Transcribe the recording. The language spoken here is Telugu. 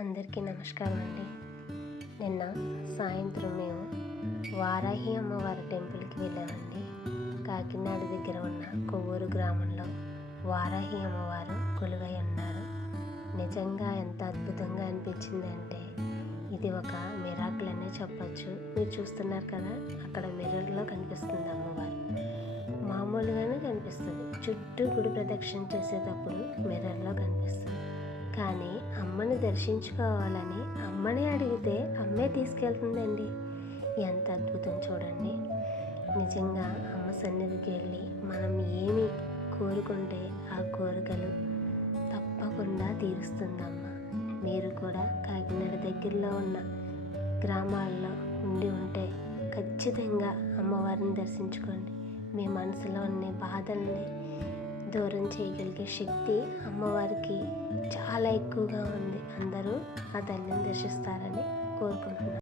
అందరికీ నమస్కారం అండి. నిన్న సాయంత్రం మేము వారాహి అమ్మవారి టెంపుల్కి వెళ్ళామండి. కాకినాడ దగ్గర ఉన్న కొవ్వూరు గ్రామంలో వారాహి అమ్మవారు కొలువై ఉన్నారు. నిజంగా ఎంత అద్భుతంగా అనిపించిందంటే ఇది ఒక మిరాకిల్ అనే చెప్పచ్చు. మీరు చూస్తున్నారు కదా, అక్కడ మిర్రర్లో కనిపిస్తుంది అమ్మవారు. మామూలుగానే కనిపిస్తుంది, చుట్టూ గుడి ప్రదక్షిణ చేసేటప్పుడు మిర్రర్లో కనిపిస్తుంది. కానీ అమ్మని దర్శించుకోవాలని అమ్మని అడిగితే అమ్మే తీసుకెళ్తుందండి. ఎంత అద్భుతం చూడండి. నిజంగా అమ్మ సన్నిధికి వెళ్ళి మనం ఏమి కోరుకుంటే ఆ కోరికలు తప్పకుండా తీరుస్తుందమ్మ. మీరు కూడా కాకినాడ దగ్గరలో ఉన్న గ్రామాల్లో ఉండి ఉంటే ఖచ్చితంగా అమ్మవారిని దర్శించుకోండి. మీ మనసులో ఉన్న బాధల్ని దూరం చేయగలిగే శక్తి అమ్మవారికి చాలా ఎక్కువగా ఉంది. అందరూ ఆ తల్లిని దర్శిస్తారని కోరుకుంటున్నాను.